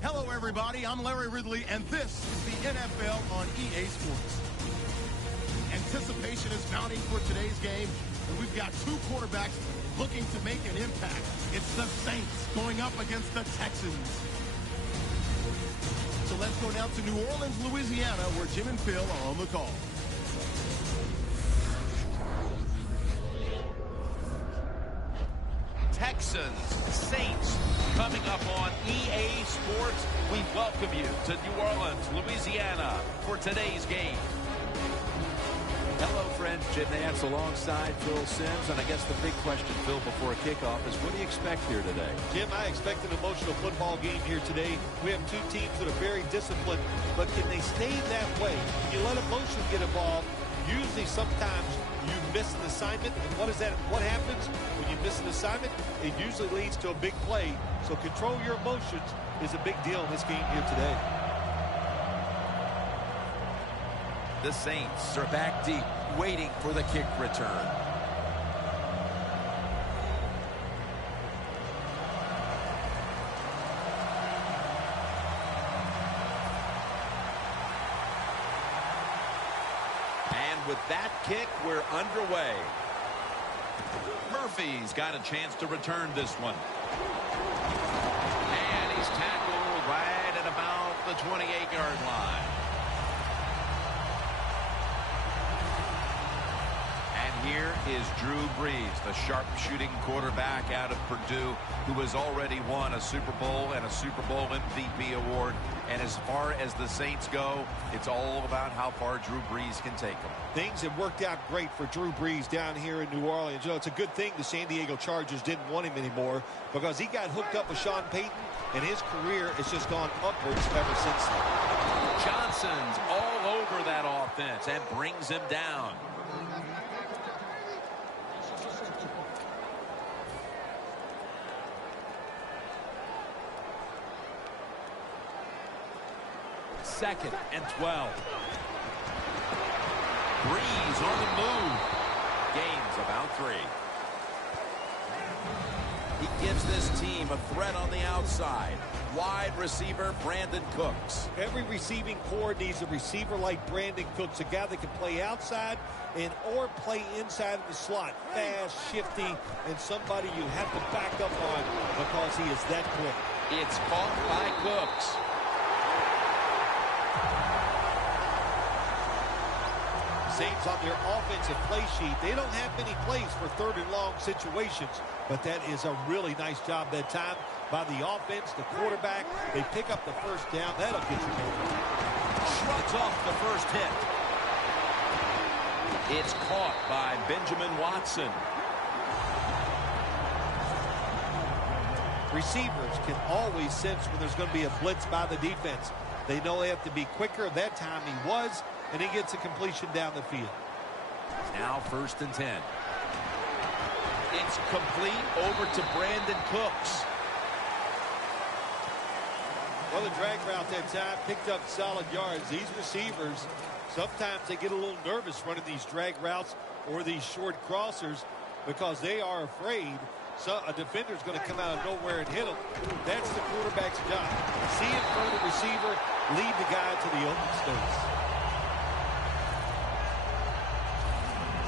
Hello, everybody. I'm Larry Ridley, and this is the NFL on EA Sports. Anticipation is mounting for today's game, and we've got two quarterbacks looking to make an impact. It's the Saints going up against the Texans. So let's go down to New Orleans, Louisiana, where Jim and Phil are on the call. Texans, Saints, coming up on EA Sports. We welcome you to New Orleans, Louisiana, for today's game. Hello, friends. Jim Nantz alongside Phil Simms. And I guess the big question, Phil, before kickoff is what do you expect here today? Jim, I expect an emotional football game here today. We have two teams that are very disciplined, but can they stay that way? When you let emotion get involved, usually sometimes you miss an assignment. And what is that? What happens when you miss an assignment? It usually leads to a big play. So control your emotions is a big deal in this game here today. The Saints are back deep, waiting for the kick return. And with that kick, we're underway. Murphy's got a chance to return this one. And he's tackled right at about the 28-yard line. Here is Drew Brees, the sharp-shooting quarterback out of Purdue, who has already won a Super Bowl and a Super Bowl MVP award. And as far as the Saints go, it's all about how far Drew Brees can take them. Things have worked out great for Drew Brees down here in New Orleans. You know, it's a good thing the San Diego Chargers didn't want him anymore because he got hooked up with Sean Payton, and his career has just gone upwards ever since then. Johnson's all over that offense and brings him down. Second and 12. Brees on the move. Gains about 3. He gives this team a threat on the outside. Wide receiver Brandon Cooks. Every receiving core needs a receiver like Brandon Cooks, a guy that can play outside and or play inside of the slot. Fast, shifty, and somebody you have to back up on because he is that quick. It's caught by Cooks. Saints on their offensive play sheet, they don't have many plays for third and long situations, but that is a really nice job that time by the offense, the quarterback. They pick up the first down. That'll get you going. Shrugs off the first hit. It's caught by Benjamin Watson. Receivers can always sense when there's going to be a blitz by the defense. They know they have to be quicker. That time he was, and he gets a completion down the field. Now 1st and 10. It's complete over to Brandon Cooks. Well, the drag route that time picked up solid yards. These receivers, sometimes they get a little nervous running these drag routes or these short crossers because they are afraid a defender's going to come out of nowhere and hit them. That's the quarterback's job. See in front of the receiver, lead the guy to the open space.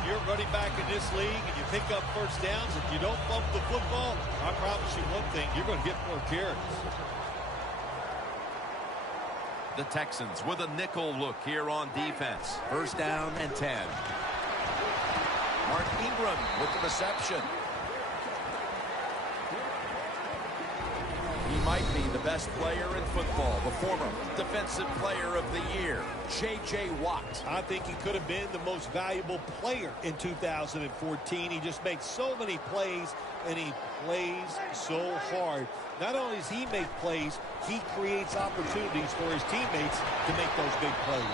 You're running back in this league and you pick up first downs. If you don't bump the football, I promise you one thing, you're going to get more carries. The Texans with a nickel look here on defense. 1st down and 10. Mark Ingram with the reception. He might be the best player in football, the former defensive player of the year, J.J. Watt. I think he could have been the most valuable player in 2014. He just makes so many plays, and he plays so hard. Not only does he make plays, he creates opportunities for his teammates to make those big plays.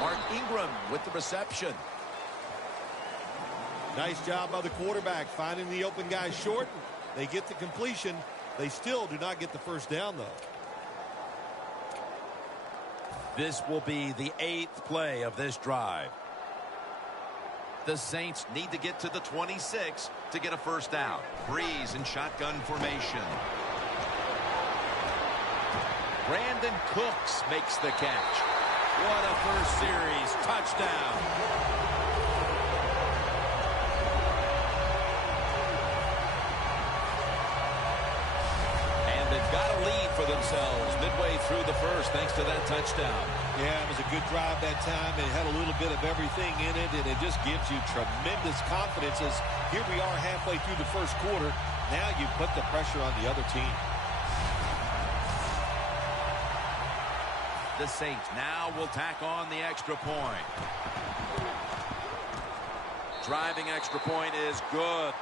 Mark Ingram with the reception. Nice job by the quarterback finding the open guy short. They get the completion. They still do not get the first down, though. This will be the 8th play of this drive. The Saints need to get to the 26 to get a first down. Brees in shotgun formation. Brandon Cooks makes the catch. What a first series touchdown. And they've got a lead for themselves midway through the first thanks to that touchdown. Yeah, it was a good drive that time. It had a little bit of everything in it, and it just gives you tremendous confidence as here we are halfway through the first quarter. Now you put the pressure on the other team. The Saints now will tack on the extra point. Driving extra point is good.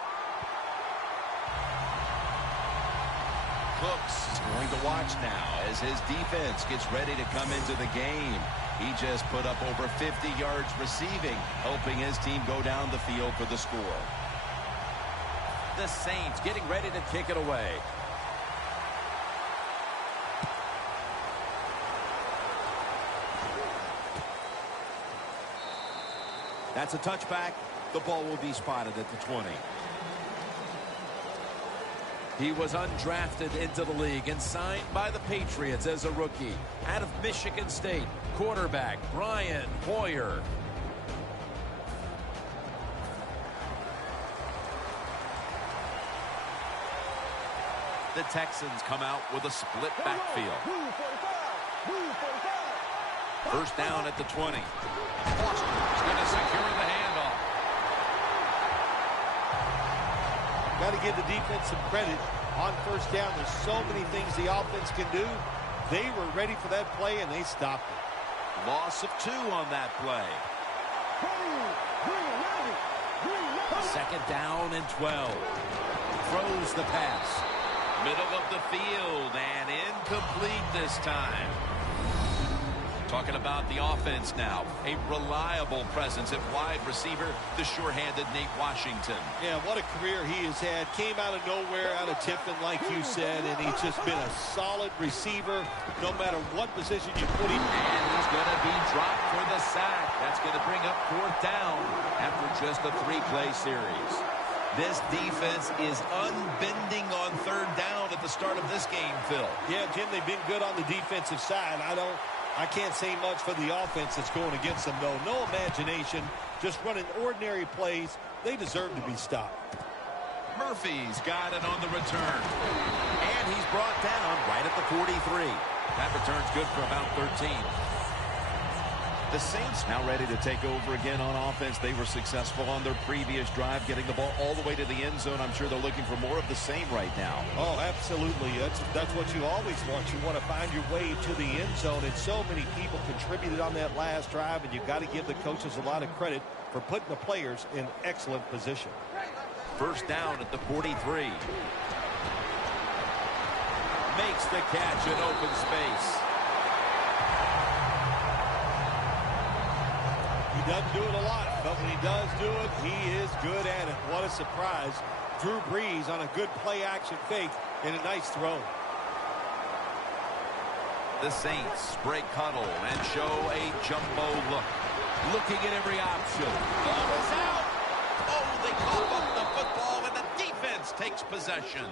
Cooks is going to watch now as his defense gets ready to come into the game. He just put up over 50 yards receiving, helping his team go down the field for the score. The Saints getting ready to kick it away. That's a touchback. The ball will be spotted at the 20. He was undrafted into the league and signed by the Patriots as a rookie. Out of Michigan State, quarterback Brian Hoyer. The Texans come out with a split backfield. First down at the 20. Foster's going to secure the handoff. Got to give the defense some credit on first down. There's so many things the offense can do. They were ready for that play, and they stopped it. Loss of 2 on that play. Second down and 12. Throws the pass. Middle of the field and incomplete this time. Talking about the offense now. A reliable presence at wide receiver, the sure-handed Nate Washington. Yeah, what a career he has had. Came out of nowhere, out of Tipton, like you said, and he's just been a solid receiver no matter what position you put him in. And he's going to be dropped for the sack. That's going to bring up 4th down after just a 3-play series. This defense is unbending on 3rd down at the start of this game, Phil. Yeah, Jim, they've been good on the defensive side. I can't say much for the offense that's going against them, though. No imagination, just running ordinary plays. They deserve to be stopped. Murphy's got it on the return. And he's brought down right at the 43. That return's good for about 13. The Saints now ready to take over again on offense. They were successful on their previous drive, getting the ball all the way to the end zone. I'm sure they're looking for more of the same right now. Oh, absolutely. That's what you always want. You want to find your way to the end zone, and so many people contributed on that last drive, and you've got to give the coaches a lot of credit for putting the players in excellent position. First down at the 43. Makes the catch in open space. He doesn't do it a lot, but when he does do it, he is good at it. What a surprise. Drew Brees on a good play-action fake and a nice throw. The Saints break huddle and show a jumbo look. Looking at every option. Ball is out. Oh, they cough up the football, and the defense takes possession.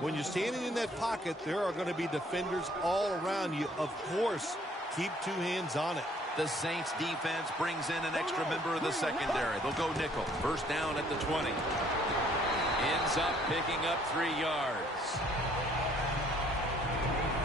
When you're standing in that pocket, there are going to be defenders all around you. Of course, keep 2 hands on it. The Saints defense brings in an extra member of the secondary. They'll go nickel. First down at the 20. Ends up picking up 3 yards.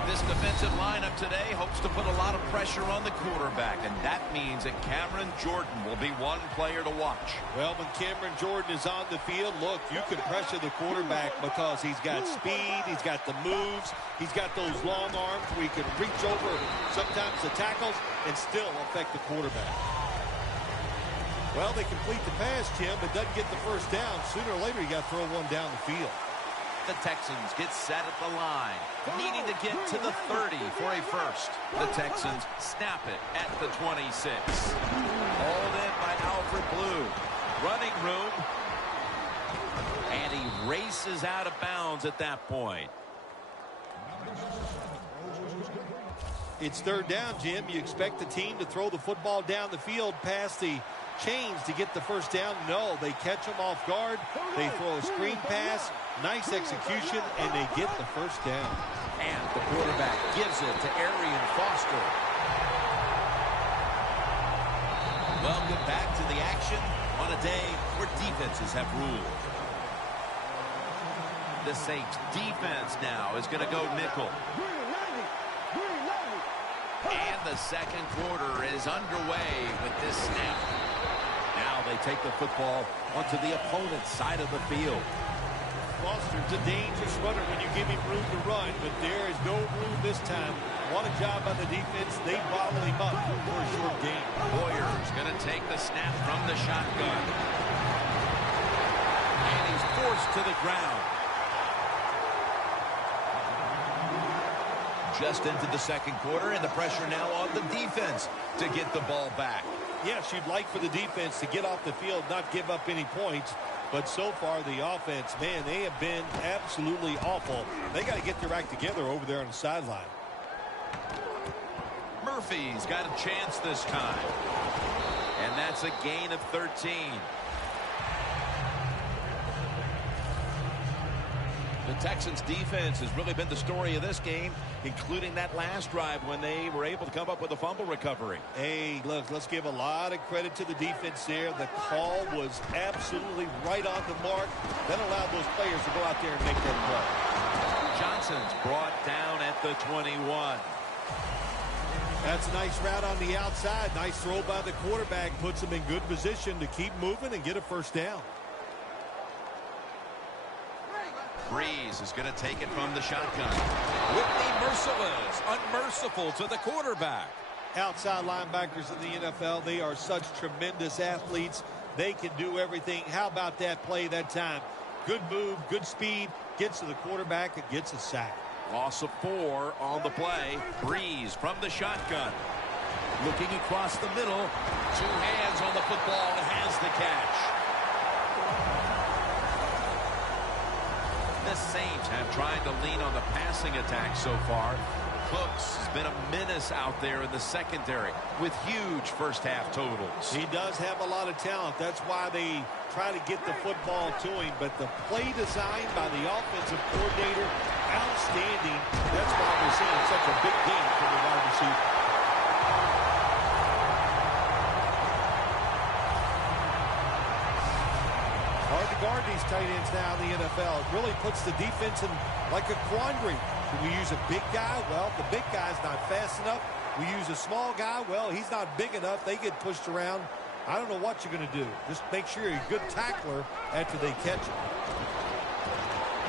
This defensive lineup today hopes to put a lot of pressure on the quarterback, and that means that Cameron Jordan will be one player to watch. Well, when Cameron Jordan is on the field, look, you can pressure the quarterback because he's got speed, he's got the moves, he's got those long arms where he can reach over sometimes the tackles and still affect the quarterback. Well, they complete the pass, Jim, but doesn't get the first down. Sooner or later, you got to throw one down the field. The Texans get set at the line, needing to get to the 30 for a first. The Texans snap it at the 26. Hauled in by Alfred Blue. Running room. And he races out of bounds at that point. It's 3rd down, Jim. You expect the team to throw the football down the field past the change to get the first down? No, they catch them off guard. They throw a screen pass, nice execution, and they get the first down. And the quarterback gives it to Arian Foster. Welcome back to the action on a day where defenses have ruled. The Saints defense now is going to go nickel. And the second quarter is underway with this snap. Now they take the football onto the opponent's side of the field. Foster's a dangerous runner when you give him room to run, but there is no room this time. What a job by the defense. They bottle him up for a short game. Boyer's going to take the snap from the shotgun. And he's forced to the ground. Just into the second quarter, and the pressure now on the defense to get the ball back. Yes, you'd like for the defense to get off the field, not give up any points. But so far, the offense, man, they have been absolutely awful. They got to get their act together over there on the sideline. Murphy's got a chance this time. And that's a gain of 13. The Texans defense has really been the story of this game, including that last drive when they were able to come up with a fumble recovery. Hey, look, let's give a lot of credit to the defense there. The call was absolutely right on the mark. That allowed those players to go out there and make that play. Johnson's brought down at the 21. That's a nice route on the outside. Nice throw by the quarterback. Puts them in good position to keep moving and get a first down. Brees is going to take it from the shotgun. Whitney merciless, unmerciful to the quarterback. Outside linebackers in the NFL, they are such tremendous athletes. They can do everything. How about that play that time? Good move, good speed, gets to the quarterback and gets a sack. Loss of 4 on the play. Brees from the shotgun. Looking across the middle. 2 hands on the football and has the catch. The Saints have tried to lean on the passing attack so far. Cooks has been a menace out there in the secondary with huge first-half totals. He does have a lot of talent. That's why they try to get the football to him. But the play design by the offensive coordinator, outstanding. That's why we're seeing such a big game from the wide receiver. Hard to guard these tight ends now in the NFL. It really puts the defense in like a quandary. Do we use a big guy? Well, the big guy's not fast enough. We use a small guy. Well, he's not big enough. They get pushed around. I don't know what you're going to do. Just make sure you're a good tackler after they catch him.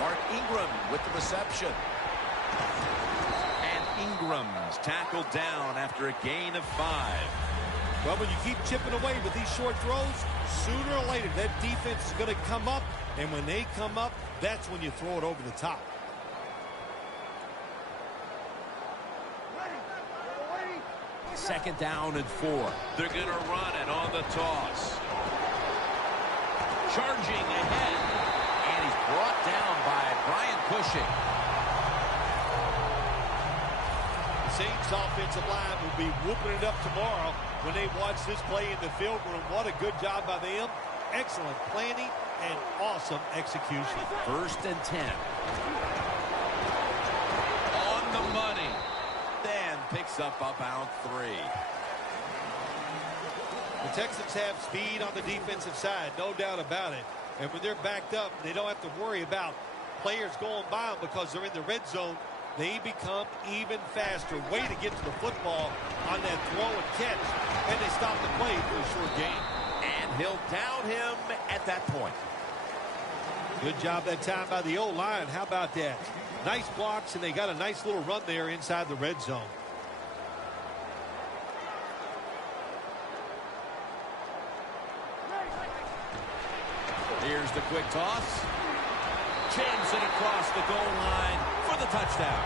Mark Ingram with the reception. And Ingram's tackled down after a gain of 5. Well, when you keep chipping away with these short throws, sooner or later that defense is going to come up. And when they come up, that's when you throw it over the top. Second down and 4. They're going to run it on the toss. Charging ahead. And he's brought down by Brian Cushing. The Saints offensive line will be whooping it up tomorrow when they watch this play in the film room. What a good job by them. Excellent planning and awesome execution. 1st and 10. On the money. Dan picks up about 3. The Texans have speed on the defensive side, no doubt about it. And when they're backed up, they don't have to worry about players going by them because they're in the red zone. They become even faster. Way to get to the football on that throw and catch. And they stop the play for a short gain. And he'll down him at that point. Good job that time by the O-line. How about that? Nice blocks, and they got a nice little run there inside the red zone. Here's the quick toss. Jams it across the goal line for the touchdown.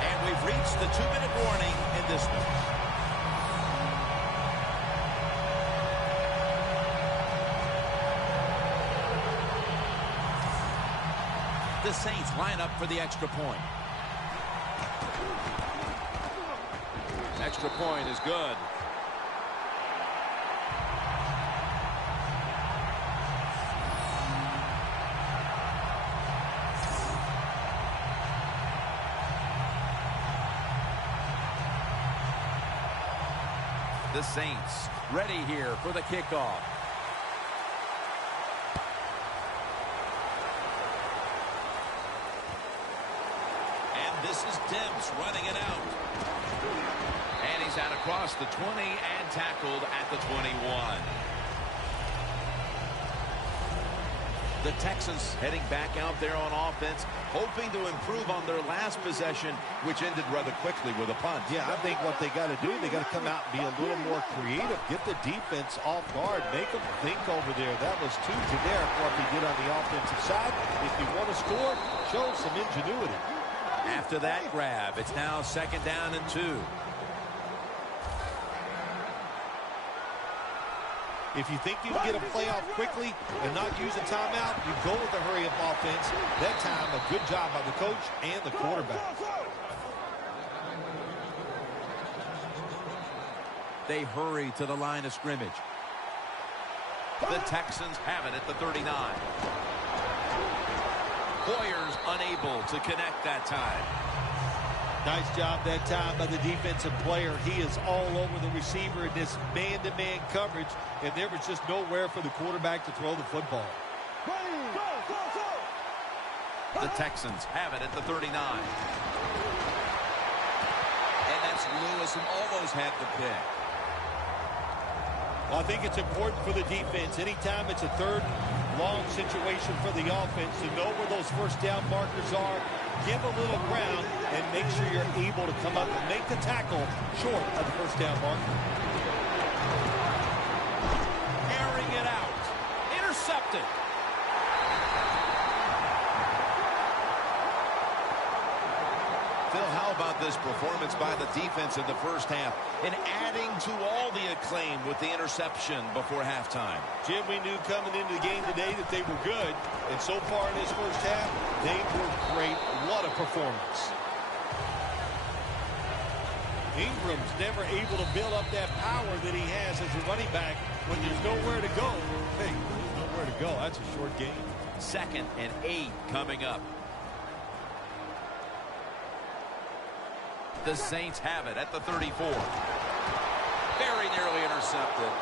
And we've reached the 2-minute warning in this one. The Saints line up for the extra point. Extra point is good. The Saints ready here for the kickoff. And this is Debs running it out. And he's out across the 20 and tackled at the 21. The Texans heading back out there on offense, hoping to improve on their last possession, which ended rather quickly with a punt. Yeah, I think what they got to do, they got to come out and be a little more creative. Get the defense off guard. Make them think over there. That was too generic what they did on the offensive side. If you want to score, show some ingenuity. After that grab, it's now 2nd down and 2. If you think you can get a play off quickly and not use a timeout, you go with the hurry-up offense. That time, a good job by the coach and the quarterback. They hurry to the line of scrimmage. The Texans have it at the 39. Hoyer's unable to connect that time. Nice job that time by the defensive player. He is all over the receiver in this man-to-man coverage, and there was just nowhere for the quarterback to throw the football. The Texans have it at the 39. And that's Lewis who almost had the pick. Well, I think it's important for the defense. Anytime it's a 3rd and long situation for the offense to know where those first down markers are, give a little ground, and make sure you're able to come up and make the tackle short of the first down marker. Airing it out. Intercepted. Phil, how about this performance by the defense in the first half and adding to all the acclaim with the interception before halftime? Jim, we knew coming into the game today that they were good, and so far in this first half, they were great. What a performance. Ingram's never able to build up that power that he has as a running back when there's nowhere to go. Hey, there's nowhere to go. That's a short game. 2nd and 8 coming up. The Saints have it at the 34. Very nearly intercepted.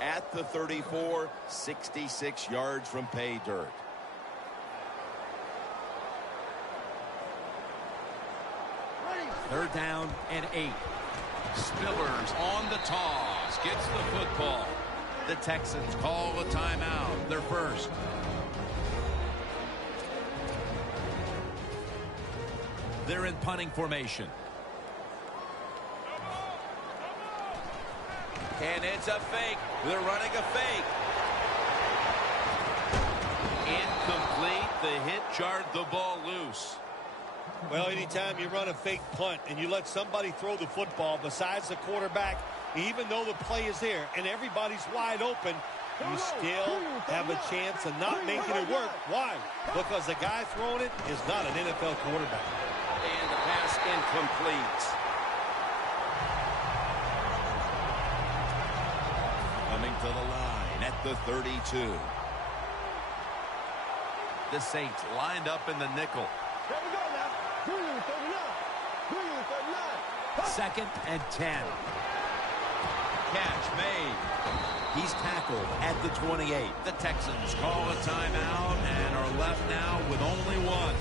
At the 34, 66 yards from pay dirt. Third down and 8. Spillers on the toss. Gets the football. The Texans call a timeout. Their first. They're in punting formation. And it's a fake. They're running a fake. Incomplete. The hit jarred the ball loose. Well, anytime you run a fake punt and you let somebody throw the football besides the quarterback, even though the play is there and everybody's wide open, you still have a chance of not making it work. Why? Because the guy throwing it is not an NFL quarterback. And the pass incomplete. Coming to the line at the 32. The Saints lined up in the nickel. 2nd and 10. Catch made. He's tackled at the 28. The Texans call a timeout and are left now with only one.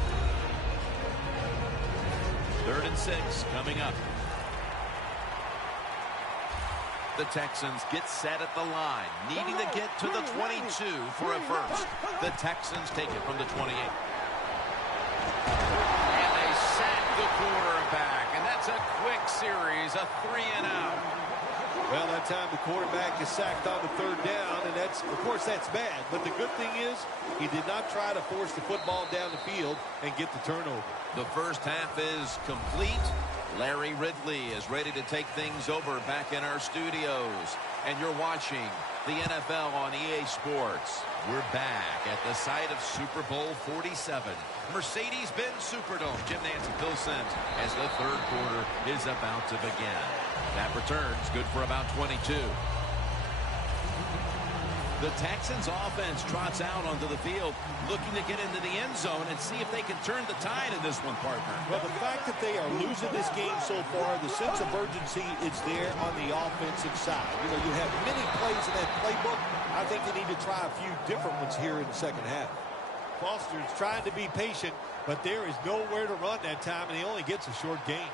3rd and 6 coming up. The Texans get set at the line, needing to get to the 22 for a first. The Texans take it from the 28. And they sack the quarterback, and that's a quick series, a 3-and-out. Well, that time the quarterback is sacked on the 3rd down, and that's, of course, that's bad. But the good thing is he did not try to force the football down the field and get the turnover. The first half is complete. Larry Ridley is ready to take things over back in our studios. And you're watching the NFL on EA Sports. We're back at the site of Super Bowl 47. Mercedes-Benz Superdome. Jim Nance and Phil Simms as the 3rd quarter is about to begin. That return's good for about 22. The Texans offense trots out onto the field, looking to get into the end zone and see if they can turn the tide in this one, partner. Well, the fact that they are losing this game so far, the sense of urgency is there on the offensive side. You know, you have many plays in that playbook. I think they need to try a few different ones here in the second half. Foster's trying to be patient, but there is nowhere to run that time, and he only gets a short gain.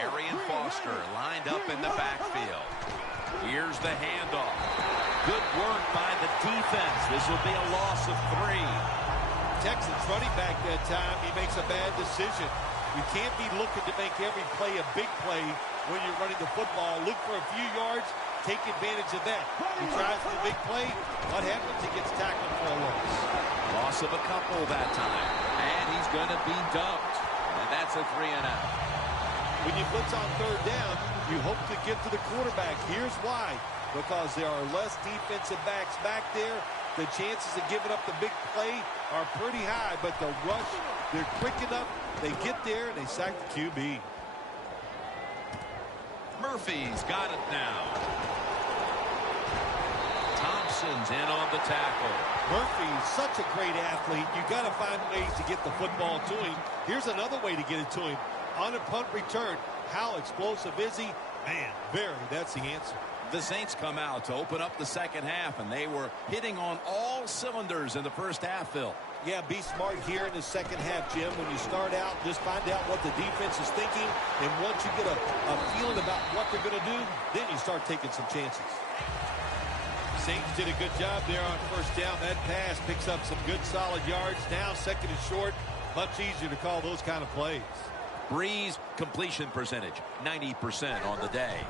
Arian Foster lined up in the backfield. Here's the handoff. Good work by the defense. This will be a loss of 3. Texans running back that time, he makes a bad decision. You can't be looking to make every play a big play when you're running the football. Look for a few yards, take advantage of that. He tries the big play. What happens? He gets tackled for a loss. Loss of a couple that time. And he's going to be dumped. And that's a 3-and-out. When you blitz on third down, you hope to get to the quarterback. Here's why. Because there are less defensive backs back there. The chances of giving up the big play are pretty high. But the rush, they're quick enough. They get there, and they sack the QB. Murphy's got it now. Thompson's in on the tackle. Murphy's such a great athlete. You got to find ways to get the football to him. Here's another way to get it to him. On a punt return, how explosive is he? Man, that's the answer. The Saints come out to open up the second half, and they were hitting on all cylinders in the first half, Phil. Yeah, be smart here in the second half, Jim. When you start out, just find out what the defense is thinking, and once you get a feeling about what they're going to do, then you start taking some chances. Saints did a good job there on first down. That pass picks up some good solid yards. Now second and short, much easier to call those kind of plays. Brees completion percentage, 90% on the day.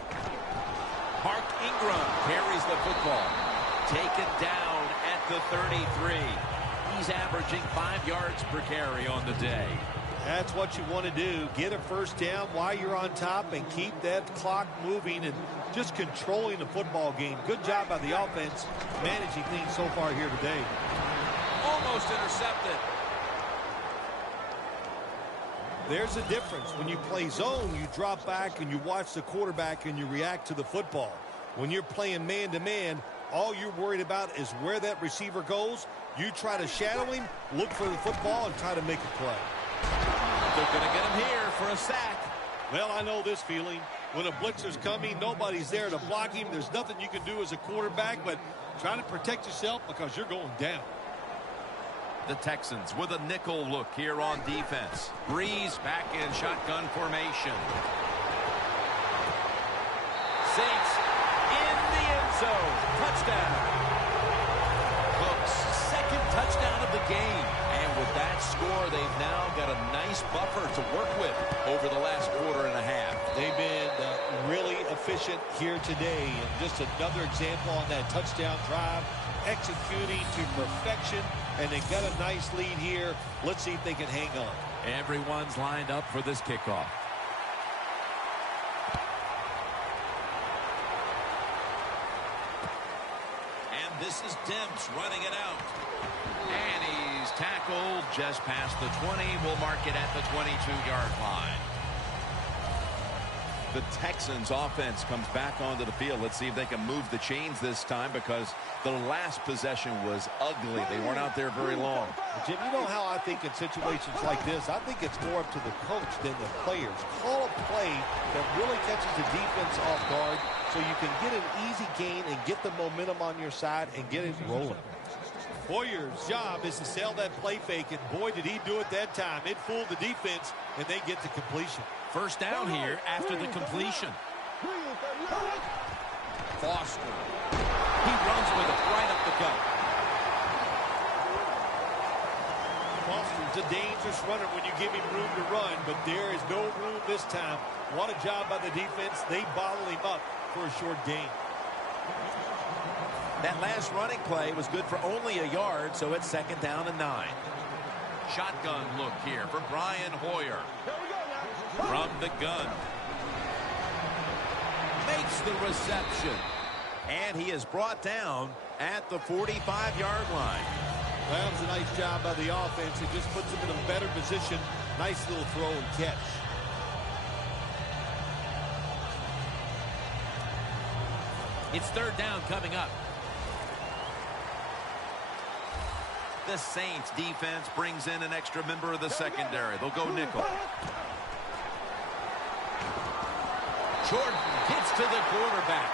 Mark Ingram carries the football. Taken down at the 33. He's averaging 5 yards per carry on the day. That's what you want to do. Get a first down while you're on top and keep that clock moving and just controlling the football game. Good job by the offense managing things so far here today. Almost intercepted. There's a difference. When you play zone, you drop back and you watch the quarterback and you react to the football. When you're playing man-to-man, all you're worried about is where that receiver goes. You try to shadow him, look for the football, and try to make a play. They're going to get him here for a sack. Well, I know this feeling. When a blitzer's coming, nobody's there to block him. There's nothing you can do as a quarterback but try to protect yourself because you're going down. The Texans with a nickel look here on defense. Brees back in shotgun formation. Saints in the end zone. Touchdown. Cook's second touchdown of the game. And with that score, they've now got a nice buffer to work with over the last quarter and a half. They've been really efficient here today. And just another example on that touchdown drive. Executing to perfection, and they got a nice lead here. Let's see if they can hang on. Everyone's lined up for this kickoff. And this is Demps running it out. And he's tackled just past the 20. We'll mark it at the 22-yard line. The Texans offense comes back onto the field. Let's see if they can move the chains this time because the last possession was ugly. They weren't out there very long. Jim, you know how I think in situations like this, I think it's more up to the coach than the players. Call a play that really catches the defense off guard so you can get an easy gain and get the momentum on your side and get it rolling. Boyer's job is to sell that play fake, and boy, did he do it that time. It fooled the defense, and they get to completion. First down here after the completion. Foster. He runs with it right up the gut. Foster's a dangerous runner when you give him room to run, but there is no room this time. What a job by the defense. They bottle him up for a short gain. That last running play was good for only a yard, so it's second down and 9. Shotgun look here for Brian Hoyer. From the gun. Makes the reception. And he is brought down at the 45-yard line. That was a nice job by the offense. It just puts them in a better position. Nice little throw and catch. It's third down coming up. The Saints defense brings in an extra member of the secondary. They'll go nickel. Jordan gets to the quarterback.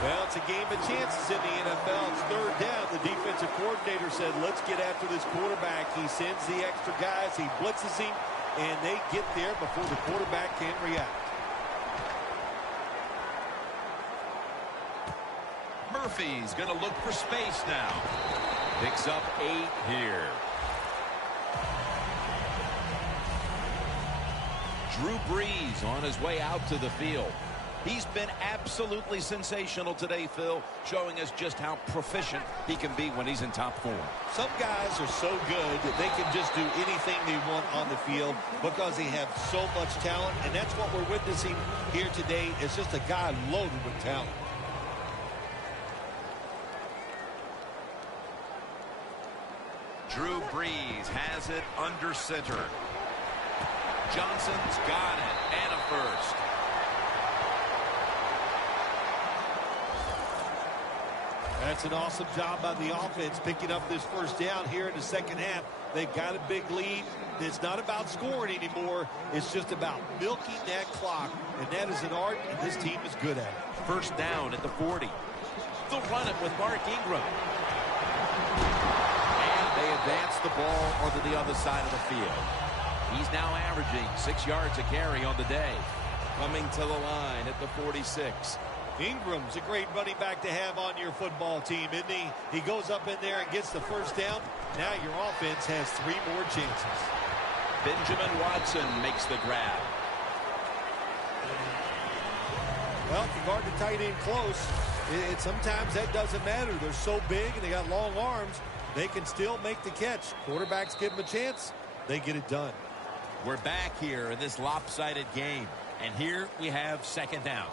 Well, it's a game of chances in the NFL. It's third down. The defensive coordinator said, let's get after this quarterback. He sends the extra guys. He blitzes him, and they get there before the quarterback can react. Murphy's going to look for space now. Picks up 8 here. Drew Brees on his way out to the field. He's been absolutely sensational today, Phil, showing us just how proficient he can be when he's in top form. Some guys are so good that they can just do anything they want on the field because they have so much talent, and that's what we're witnessing here today. It's just a guy loaded with talent. Drew Brees has it under center. Johnson's got it, and a first. That's an awesome job by the offense picking up this first down here in the second half. They've got a big lead. It's not about scoring anymore. It's just about milking that clock, and that is an art, and this team is good at it. First down at the 40. They'll run it with Mark Ingram. And they advance the ball onto the other side of the field. He's now averaging 6 yards a carry on the day. Coming to the line at the 46. Ingram's a great running back to have on your football team, isn't he? He goes up in there and gets the first down. Now your offense has 3 more chances. Benjamin Watson makes the grab. Well, if you guard the tight end close, sometimes that doesn't matter. They're so big and they got long arms, they can still make the catch. Quarterbacks give them a chance. They get it done. We're back here in this lopsided game. And here we have second down.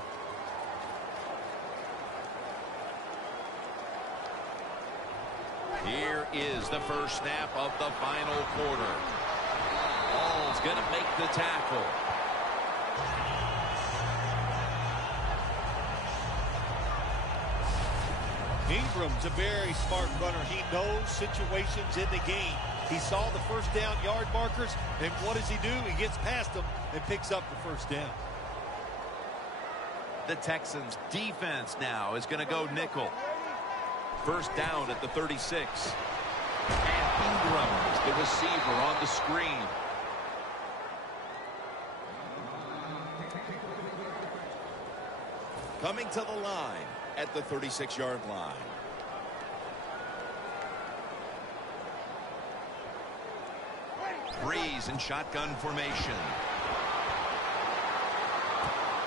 Here is the first snap of the final quarter. Ball's going to make the tackle. Ingram's a very smart runner. He knows situations in the game. He saw the first down yard markers, and what does he do? He gets past them and picks up the first down. The Texans defense now is going to go nickel. First down at the 36. And Ingram is the receiver on the screen. Coming to the line at the 36-yard line. Brees in shotgun formation.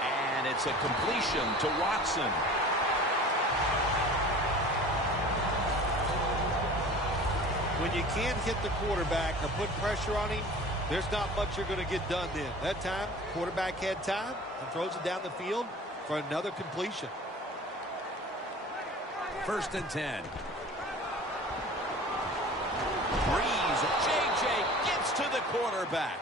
And it's a completion to Watson. When you can't hit the quarterback or put pressure on him, there's not much you're going to get done then. That time, quarterback had time and throws it down the field for another completion. First and 10. Brees, JJ gets to the quarterback.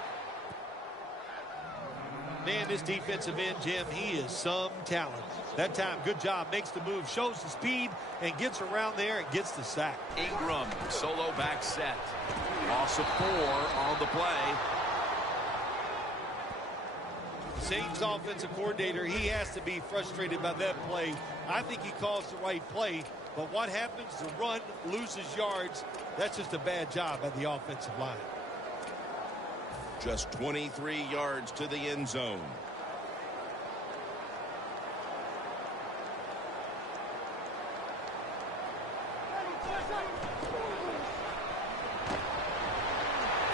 Man, this defensive end, Jim, he is some talent. That time, good job, makes the move, shows the speed, and gets around there and gets the sack. Ingram, solo back set. Loss of 4 on the play. Saints offensive coordinator, he has to be frustrated by that play. I think he calls the right play, but what happens? The run loses yards. That's just a bad job by the offensive line. Just 23 yards to the end zone.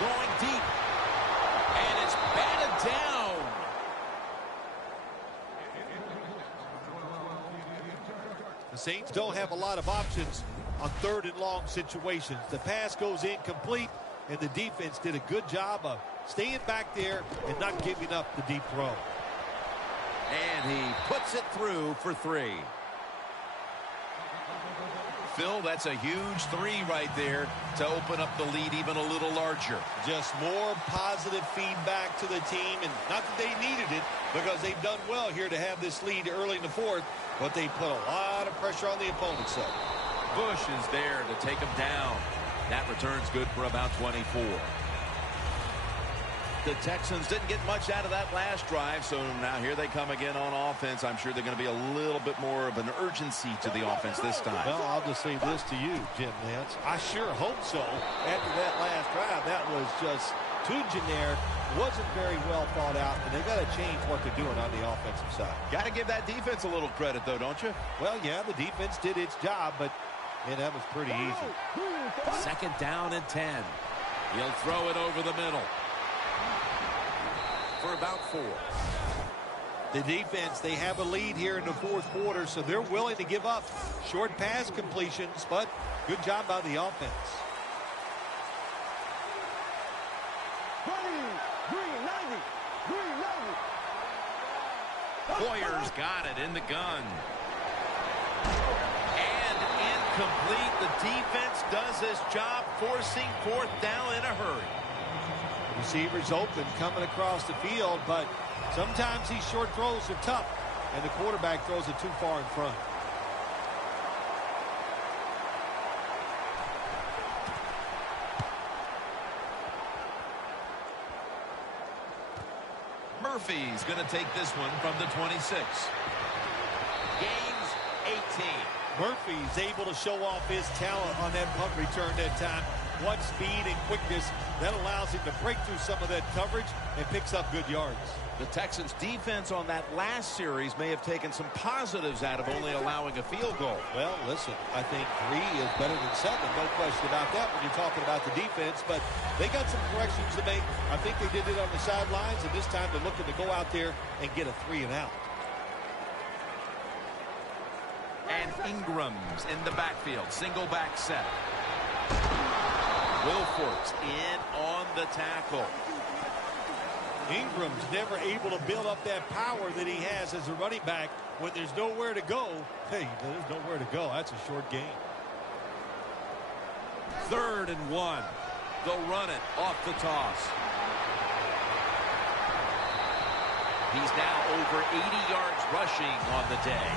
Going deep. And it's batted down. The Saints don't have a lot of options on third and long situations. The pass goes incomplete, and the defense did a good job of staying back there and not giving up the deep throw. And he puts it through for 3. Phil, that's a huge 3 right there to open up the lead even a little larger. Just more positive feedback to the team, and not that they needed it because they've done well here to have this lead early in the fourth, but they put a lot of pressure on the opponent's side. Bush is there to take him down. That return's good for about 24. The Texans didn't get much out of that last drive, so now here they come again on offense. I'm sure they're going to be a little bit more of an urgency to the offense this time. Well, I'll just say this to you, Jim Nance. I sure hope so. After that last drive, that was just too generic, wasn't very well thought out, and they got to change what they're doing on the offensive side. Got to give that defense a little credit, though, don't you? Well, yeah, the defense did its job, but man, that was pretty easy. 2nd down and 10. He'll throw it over the middle for about 4. The defense, they have a lead here in the fourth quarter, so they're willing to give up short pass completions, but good job by the offense. Hoyer's got it in the gun. And incomplete. The defense does its job, forcing 4th down in a hurry. Receivers open, coming across the field, but sometimes these short throws are tough, and the quarterback throws it too far in front. Murphy's going to take this one from the 26. Gains 18. Murphy's able to show off his talent on that punt return that time. What speed and quickness that allows him to break through some of that coverage and picks up good yards. The Texans defense on that last series may have taken some positives out of only allowing a field goal. Well, listen, I think 3 is better than 7. No question about that when you're talking about the defense, but they got some corrections to make. I think they did it on the sidelines, and this time they're looking to go out there and get a 3 and out. And Ingram's in the backfield. Single back set. Wilfork's in on the tackle. Ingram's never able to build up that power that he has as a running back. When there's nowhere to go, hey, there's nowhere to go. That's a short game. 3rd and 1. They'll run it off the toss. He's now over 80 yards rushing on the day.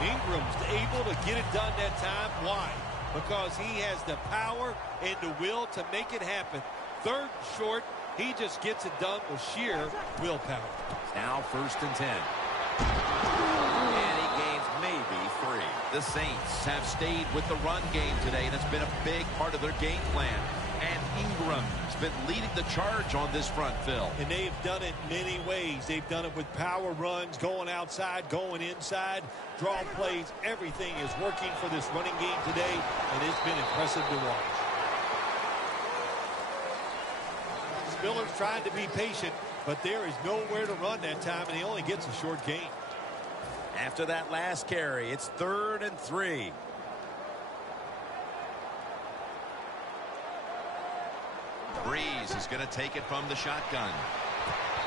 Ingram's able to get it done that time. Why? Because he has the power and the will to make it happen. 3rd and short, he just gets it done with sheer willpower. Now 1st and 10. And he gains maybe 3. The Saints have stayed with the run game today, and it's been a big part of their game plan. And Ingram's been leading the charge on this front, Phil. And they have done it many ways. They've done it with power runs, going outside, going inside, draw plays. Everything is working for this running game today, and it's been impressive to watch. Spiller's trying to be patient, but there is nowhere to run that time, and he only gets a short gain. After that last carry, it's 3rd and 3. Brees is going to take it from the shotgun.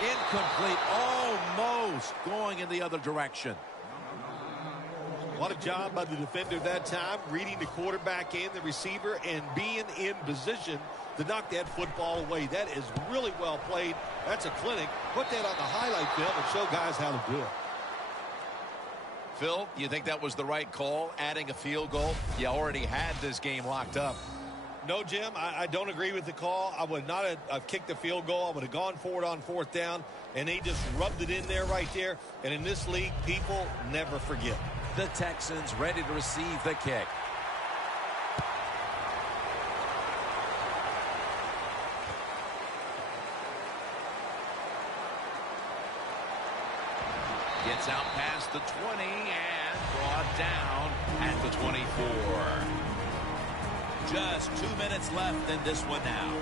Incomplete, almost going in the other direction. What a job by the defender that time, reading the quarterback and the receiver and being in position to knock that football away. That is really well played. That's a clinic. Put that on the highlight film and show guys how to do it. Phil, you think that was the right call, adding a field goal? You already had this game locked up. No, Jim, I don't agree with the call. I would not have kicked the field goal. I would have gone for it on 4th down, and they just rubbed it in there right there. And in this league, people never forget. The Texans ready to receive the kick. Gets out past the 20 and brought down at the 24. Just 2 minutes left in this one now.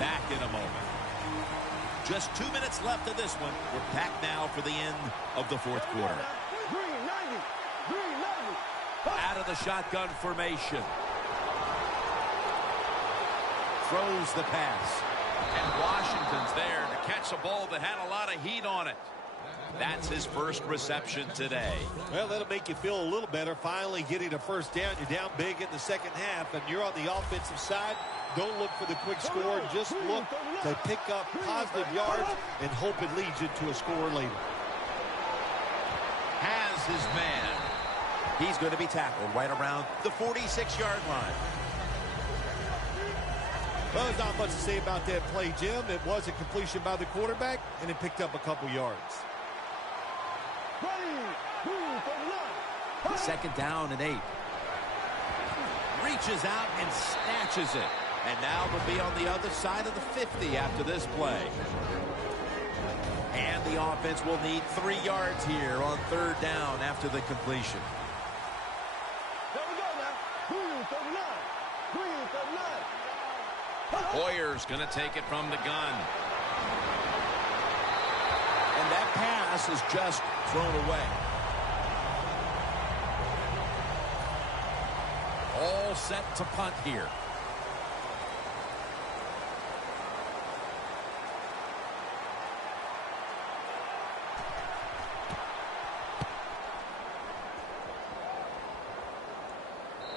Back in a moment. Just 2 minutes left in this one. We're back now for the end of the fourth quarter. Out of the shotgun formation. Throws the pass. And Washington's there to catch a ball that had a lot of heat on it. That's his first reception today. Well, that'll make you feel a little better. Finally getting a first down. You're down big in the second half, and you're on the offensive side. Don't look for the quick score. Just look to pick up positive yards and hope it leads you to a score later. Has his man. He's going to be tackled right around the 46-yard line. Well, there's not much to say about that play, Jim. It was a completion by the quarterback, and it picked up a couple yards. Second down and 8. Reaches out and snatches it. And now they'll be on the other side of the 50 after this play. And the offense will need 3 yards here on third down after the completion. There we go now. 39. Hoyer's going to take it from the gun. And that pass is just thrown away. All set to punt here.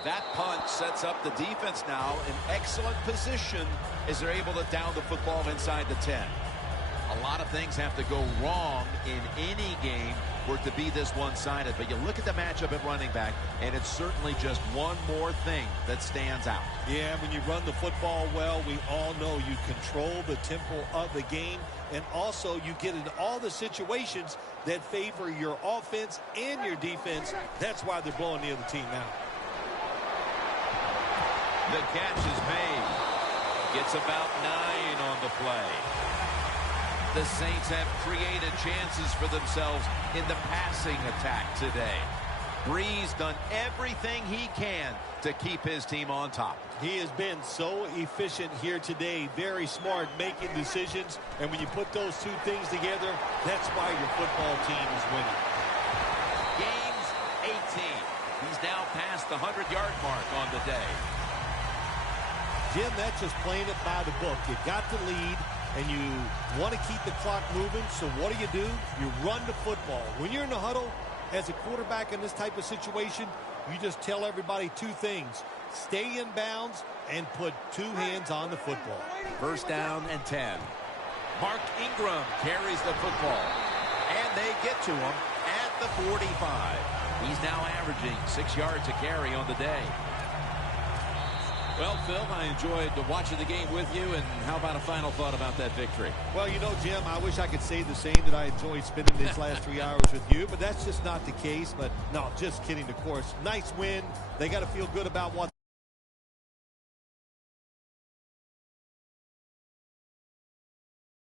That punt sets up the defense now in excellent position as they're able to down the football inside the 10. A lot of things have to go wrong in any game for it to be this one-sided. But you look at the matchup at running back, and it's certainly just one more thing that stands out. Yeah, when you run the football well, we all know you control the tempo of the game, and also you get into all the situations that favor your offense and your defense. That's why they're blowing the other team out. The catch is made. Gets about 9 on the play. The Saints have created chances for themselves in the passing attack today. Brees done everything he can to keep his team on top. He has been so efficient here today. Very smart making decisions. And when you put those two things together, that's why your football team is winning. Game's 18. He's now past the 100-yard mark on the day. Jim, that's just playing it by the book. You got the lead, and you want to keep the clock moving. So what do? You run the football. When you're in the huddle as a quarterback in this type of situation, you just tell everybody 2 things. Stay in bounds and put 2 hands on the football. First down and 10. Mark Ingram carries the football. And they get to him at the 45. He's now averaging 6 yards a carry on the day. Well, Phil, I enjoyed watching the game with you, and how about a final thought about that victory? Well, you know, Jim, I wish I could say the same, that I enjoyed spending these last 3 hours with you, but that's just not the case. But no, just kidding, of course. Nice win. They got to feel good about what